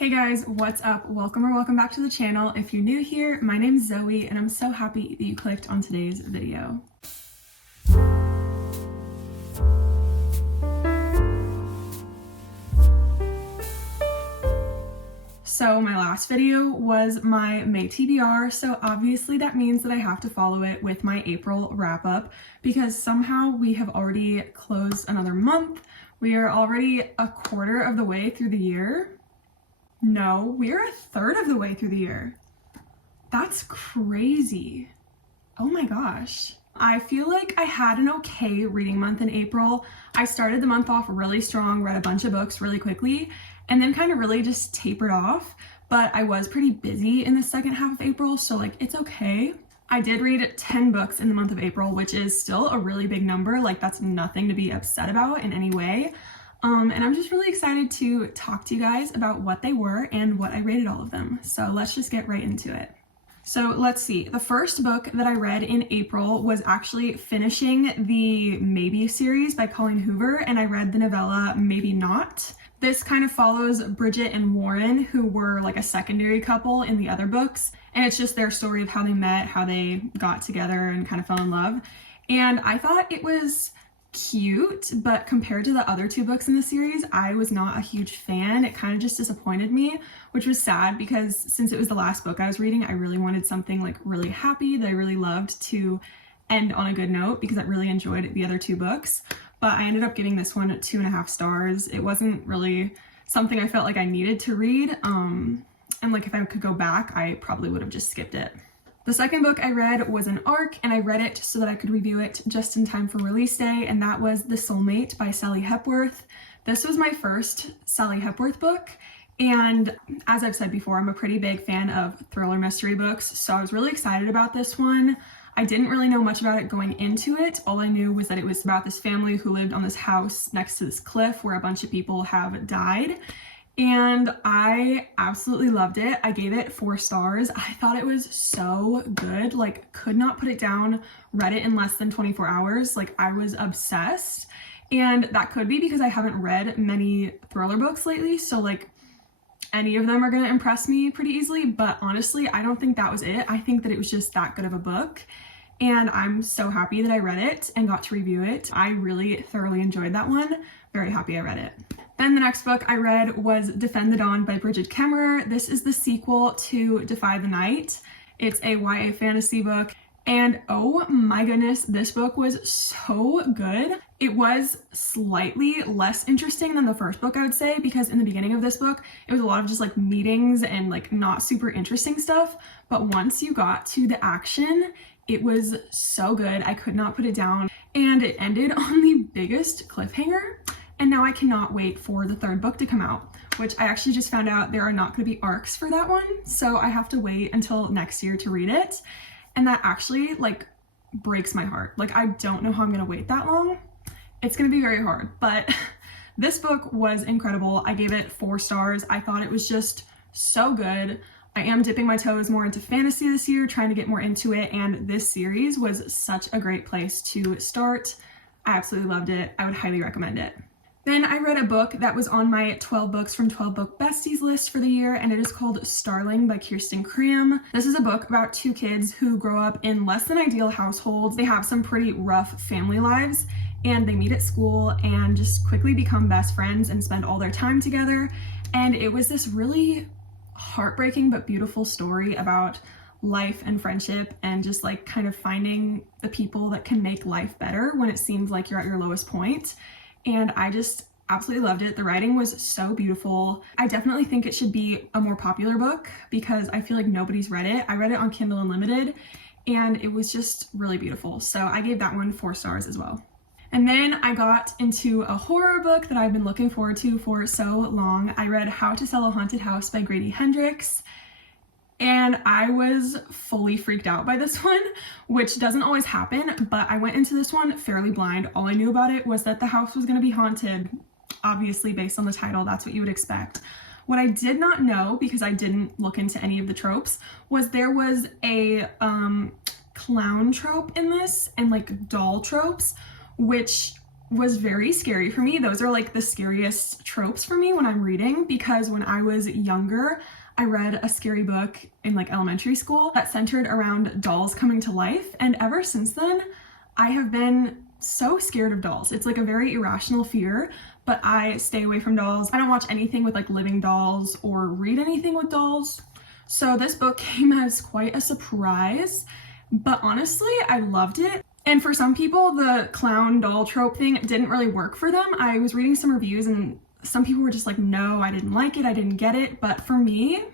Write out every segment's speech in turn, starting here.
Hey guys, what's up? Welcome or welcome back to the channel. If you're new here, my name's Zoe and I'm so happy that you clicked on today's video. So my last video was my May TBR, so obviously that means that I have to follow it with my April wrap up because somehow we have already closed another month. We are already a quarter of the way through the year. No, we're a third of the way through the year. That's crazy. Oh my gosh. I feel like I had an okay reading month in April. I started the month off really strong, read a bunch of books really quickly, and then kind of really just tapered off. But I was pretty busy in the second half of April, so like it's okay. I did read 10 books in the month of April, which is still a really big number. Like that's nothing to be upset about in any way. And I'm just really excited to talk to you guys about what they were and what I rated all of them. So let's just get right into it. So let's see, the first book that I read in April was actually finishing the Maybe series by Colleen Hoover, and I read the novella Maybe Not. This kind of follows Bridget and Warren, who were like a secondary couple in the other books, and it's just their story of how they met, how they got together and kind of fell in love. And I thought it was cute, but compared to the other two books in the series, I was not a huge fan. It kind of just disappointed me, which was sad because since it was the last book I was reading, I really wanted something like really happy that I really loved to end on a good note because I really enjoyed the other two books. But I ended up giving this one 2.5 stars. It wasn't really something I felt like I needed to read. And like if I could go back, I probably would have just skipped it. The second book I read was an ARC, and I read it so that I could review it just in time for release day, and that was The Soulmate by Sally Hepworth. This was my first Sally Hepworth book, and as I've said before, I'm a pretty big fan of thriller mystery books, so I was really excited about this one. I didn't really know much about it going into it. All I knew was that it was about this family who lived on this house next to this cliff where a bunch of people have died. And I absolutely loved it. I gave it 4 stars. I thought it was so good, like could not put it down, read it in less than 24 hours. Like I was obsessed. And that could be because I haven't read many thriller books lately. So like any of them are gonna impress me pretty easily. But honestly, I don't think that was it. I think that it was just that good of a book. And I'm so happy that I read it and got to review it. I really thoroughly enjoyed that one. Very happy I read it. Then the next book I read was Defend the Dawn by Bridget Kemmerer. This is the sequel to Defy the Night. It's a YA fantasy book. And oh my goodness, this book was so good. It was slightly less interesting than the first book, I would say, because in the beginning of this book, it was a lot of just like meetings and like not super interesting stuff. But once you got to the action, it was so good. I could not put it down. And it ended on the biggest cliffhanger. And now I cannot wait for the third book to come out, which I actually just found out there are not going to be arcs for that one. So I have to wait until next year to read it. And that actually like breaks my heart. Like I don't know how I'm going to wait that long. It's going to be very hard, but this book was incredible. I gave it 4 stars. I thought it was just so good. I am dipping my toes more into fantasy this year, trying to get more into it. And this series was such a great place to start. I absolutely loved it. I would highly recommend it. Then I read a book that was on my 12 books from 12 book besties list for the year, and it is called Starling by Kirsten Cram. This is a book about 2 kids who grow up in less than ideal households. They have some pretty rough family lives, and they meet at school and just quickly become best friends and spend all their time together. And it was this really heartbreaking but beautiful story about life and friendship and just like kind of finding the people that can make life better when it seems like you're at your lowest point. And I just absolutely loved it. The writing was so beautiful. I definitely think it should be a more popular book because I feel like nobody's read it. I read it on Kindle Unlimited and it was just really beautiful. So I gave that one 4 stars as well. And then I got into a horror book that I've been looking forward to for so long. I read How to Sell a Haunted House by Grady Hendrix. And I was fully freaked out by this one, which doesn't always happen, but I went into this one fairly blind. All I knew about it was that the house was going to be haunted. Obviously, based on the title, that's what you would expect. What I did not know, because I didn't look into any of the tropes, was there was a clown trope in this and like doll tropes, which was very scary for me. Those are like the scariest tropes for me when I'm reading, because when I was younger, I read a scary book in like elementary school that centered around dolls coming to life. And ever since then, I have been so scared of dolls. It's like a very irrational fear, but I stay away from dolls. I don't watch anything with like living dolls or read anything with dolls. So this book came as quite a surprise, but honestly, I loved it. And for some people, the clown doll trope thing didn't really work for them. I was reading some reviews and some people were just like, no, I didn't like it, I didn't get it. But for me,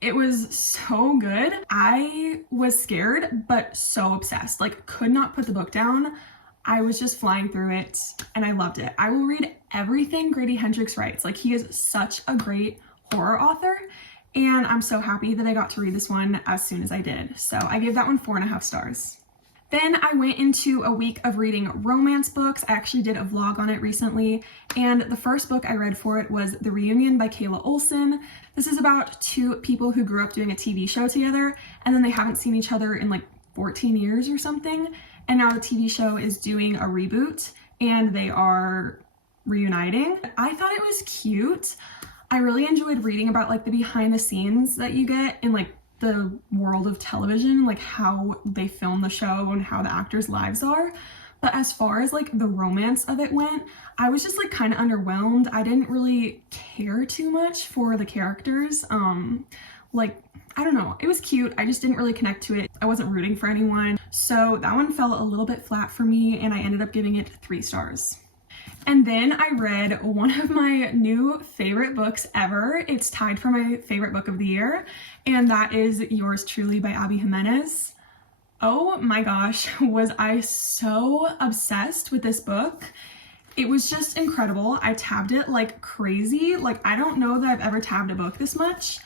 it was so good. I was scared, but so obsessed, like could not put the book down. I was just flying through it and I loved it. I will read everything Grady Hendrix writes. Like, he is such a great horror author, and I'm so happy that I got to read this one as soon as I did. So I gave that one 4.5 stars. Then I went into a week of reading romance books. I actually did a vlog on it recently, and the first book I read for it was The Reunion by Kayla Olson. This is about two people who grew up doing a TV show together, and then they haven't seen each other in like 14 years or something, and now the TV show is doing a reboot, and they are reuniting. I thought it was cute. I really enjoyed reading about like the behind the scenes that you get in like the world of television, like how they film the show and how the actors' lives are. But as far as like the romance of it went, I was just like kind of underwhelmed. I didn't really care too much for the characters. Like, I don't know, it was cute, I just didn't really connect to it. I wasn't rooting for anyone. So that one fell a little bit flat for me, and I ended up giving it 3 stars. And then I read one of my new favorite books ever. It's tied for my favorite book of the year, and that is Yours Truly by Abby Jimenez. Oh my gosh, was I so obsessed with this book. It was just incredible. I tabbed it like crazy. Like, I don't know that I've ever tabbed a book this much,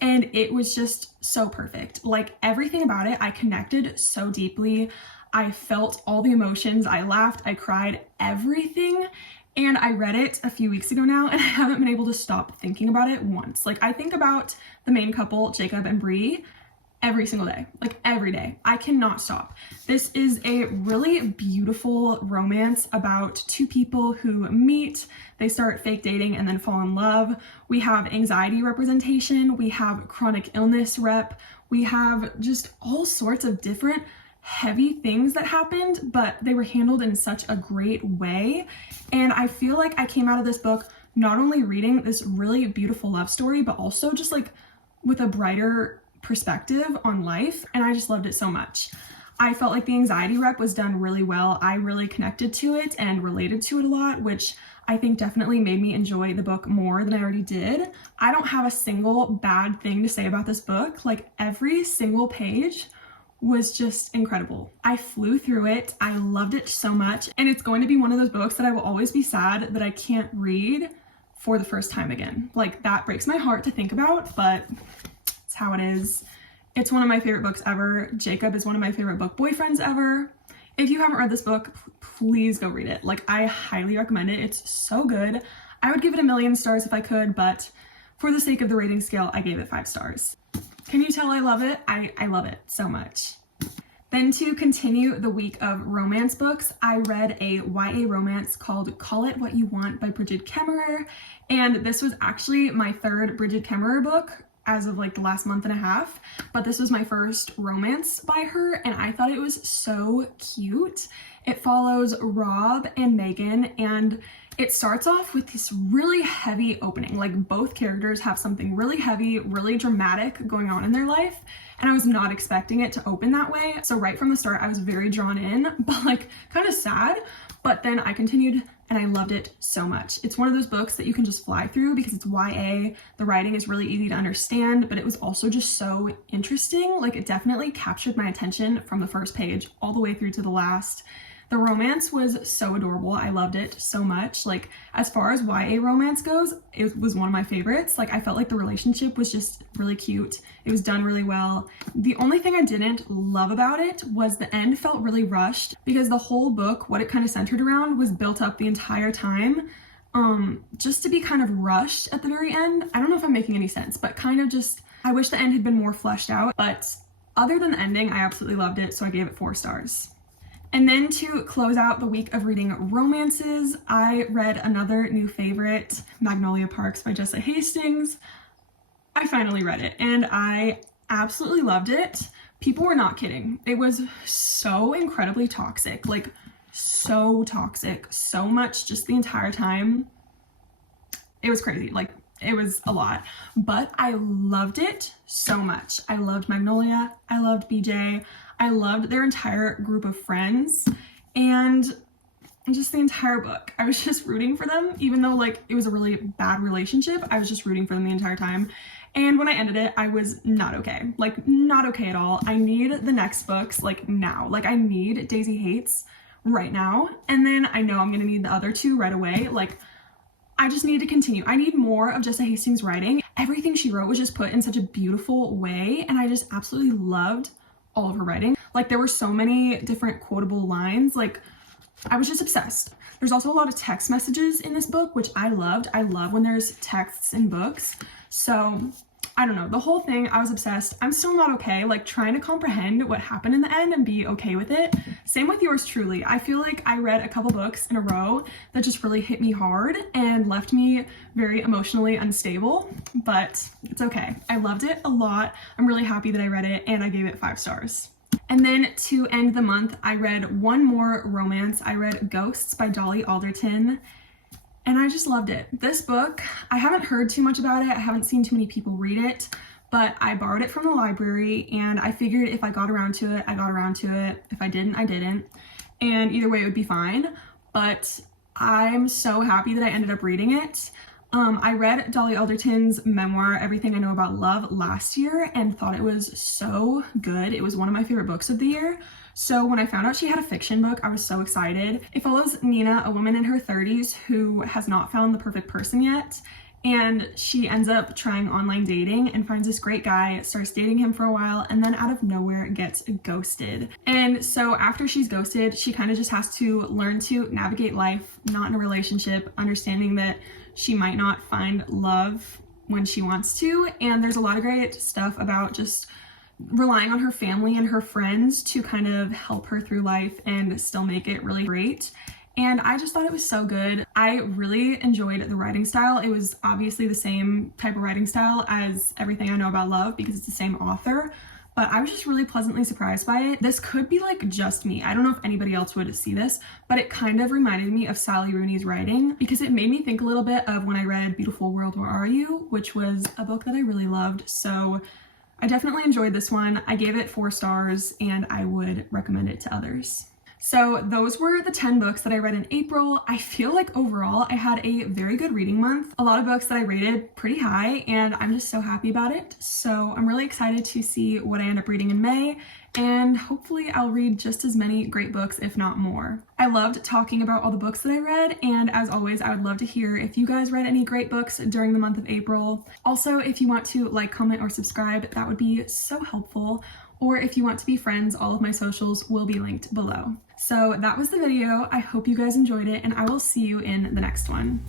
and it was just so perfect. Like, everything about it, I connected so deeply. I felt all the emotions. I laughed, I cried, everything. And I read it a few weeks ago now, and I haven't been able to stop thinking about it once. Like, I think about the main couple, Jacob and Bree, every single day, like every day. I cannot stop. This is a really beautiful romance about two people who meet, they start fake dating and then fall in love. We have anxiety representation, we have chronic illness rep, we have just all sorts of different heavy things that happened, but they were handled in such a great way. And I feel like I came out of this book not only reading this really beautiful love story, but also just like with a brighter perspective on life, and I just loved it so much. I felt like the anxiety rep was done really well. I really connected to it and related to it a lot, which I think definitely made me enjoy the book more than I already did. I don't have a single bad thing to say about this book. Like, every single page was just incredible. I flew through it. I loved it so much, and it's going to be one of those books that I will always be sad that I can't read for the first time again. Like, that breaks my heart to think about, but it's how it is. It's one of my favorite books ever. Jacob is one of my favorite book boyfriends ever. If you haven't read this book, please go read it. Like, I highly recommend it. It's so good. I would give it 1,000,000 stars if I could, but for the sake of the rating scale, I gave it 5 stars. Can you tell I love it? I love it so much. Then, to continue the week of romance books, I read a YA romance called Call It What You Want by Bridget Kemmerer, and this was actually my 3rd Bridget Kemmerer book as of like the last month and a half, but this was my first romance by her, and I thought it was so cute. It follows Rob and Megan, and it starts off with this really heavy opening. Like, both characters have something really heavy, really dramatic going on in their life, and I was not expecting it to open that way. So right from the start, I was very drawn in, but like kind of sad. But then I continued, and I loved it so much. It's one of those books that you can just fly through because it's YA. The writing is really easy to understand, but it was also just so interesting. Like, it definitely captured my attention from the first page all the way through to the last. The romance was so adorable. I loved it so much. Like, as far as YA romance goes, it was one of my favorites. Like, I felt like the relationship was just really cute. It was done really well. The only thing I didn't love about it was the end felt really rushed, because the whole book, what it kind of centered around, was built up the entire time, just to be kind of rushed at the very end. I don't know if I'm making any sense, but kind of just, I wish the end had been more fleshed out. But other than the ending, I absolutely loved it, so I gave it 4 stars. And then to close out the week of reading romances, I read another new favorite, Magnolia Parks by Jessa Hastings. I finally read it and I absolutely loved it. People were not kidding. It was so incredibly toxic, like so toxic, so much just the entire time. It was crazy, like it was a lot, but I loved it so much. I loved Magnolia, I loved BJ, I loved their entire group of friends, and just the entire book. I was just rooting for them, even though like it was a really bad relationship. I was just rooting for them the entire time. And when I ended it, I was not okay. Like not okay at all. I need the next books like now. Like I need Daisy Hates right now. And then I know I'm gonna need the other two right away. Like I just need to continue. I need more of Jessa Hastings' writing. Everything she wrote was just put in such a beautiful way, and I just absolutely loved all of her writing. Like there were so many different quotable lines. Like I was just obsessed. There's also a lot of text messages in this book, which I loved. I love when there's texts in books. So I don't know, the whole thing, I was obsessed. I'm still not okay, like trying to comprehend what happened in the end and be okay with it. Same with yours truly. I feel like I read a couple books in a row that just really hit me hard and left me very emotionally unstable, but it's okay. I loved it a lot. I'm really happy that I read it and I gave it 5 stars. And then to end the month, I read one more romance. I read Ghosts by Dolly Alderton. And I just loved it. This book, I haven't heard too much about it. I haven't seen too many people read it, but I borrowed it from the library and I figured if I got around to it, I got around to it. If I didn't, I didn't. And either way, it would be fine. But I'm so happy that I ended up reading it. I read Dolly Alderton's memoir, Everything I Know About Love, last year and thought it was so good. It was one of my favorite books of the year. So when I found out she had a fiction book, I was so excited. It follows Nina, a woman in her 30s who has not found the perfect person yet. And she ends up trying online dating and finds this great guy, starts dating him for a while, and then out of nowhere gets ghosted. And so after she's ghosted, she kind of just has to learn to navigate life, not in a relationship, understanding that she might not find love when she wants to. And there's a lot of great stuff about just relying on her family and her friends to kind of help her through life and still make it really great. And I just thought it was so good. I really enjoyed the writing style. It was obviously the same type of writing style as Everything I Know About Love because it's the same author, but I was just really pleasantly surprised by it. This could be like just me. I don't know if anybody else would see this, but it kind of reminded me of Sally Rooney's writing because it made me think a little bit of when I read Beautiful World, Where Are You?, which was a book that I really loved. So I definitely enjoyed this one. I gave it 4 stars and I would recommend it to others. So those were the 10 books that I read in April. I feel like overall I had a very good reading month. A lot of books that I rated pretty high and I'm just so happy about it. So I'm really excited to see what I end up reading in May and hopefully I'll read just as many great books, if not more. I loved talking about all the books that I read, and as always, I would love to hear if you guys read any great books during the month of April. Also, if you want to like, comment, or subscribe, that would be so helpful. Or if you want to be friends, all of my socials will be linked below. So that was the video. I hope you guys enjoyed it, and I will see you in the next one.